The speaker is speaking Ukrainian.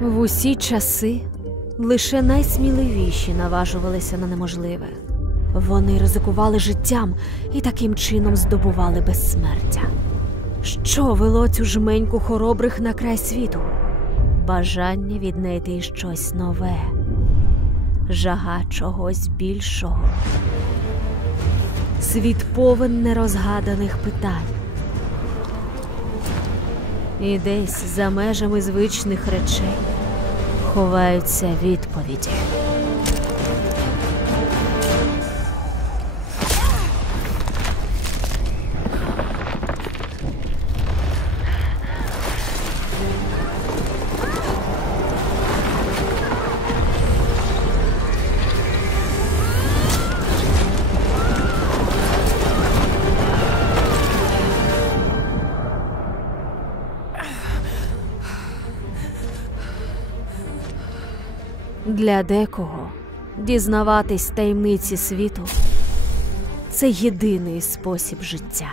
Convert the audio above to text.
В усі часи лише найсміливіші наважувалися на неможливе. Вони ризикували життям і таким чином здобували безсмертя. Що вело цю жменьку хоробрих на край світу? Бажання віднайти щось нове, жага чогось більшого. Світ повен нерозгаданих питань. І десь за межами звичних речей ховаються відповіді. Для декого дізнаватись таємниці світу це єдиний спосіб життя.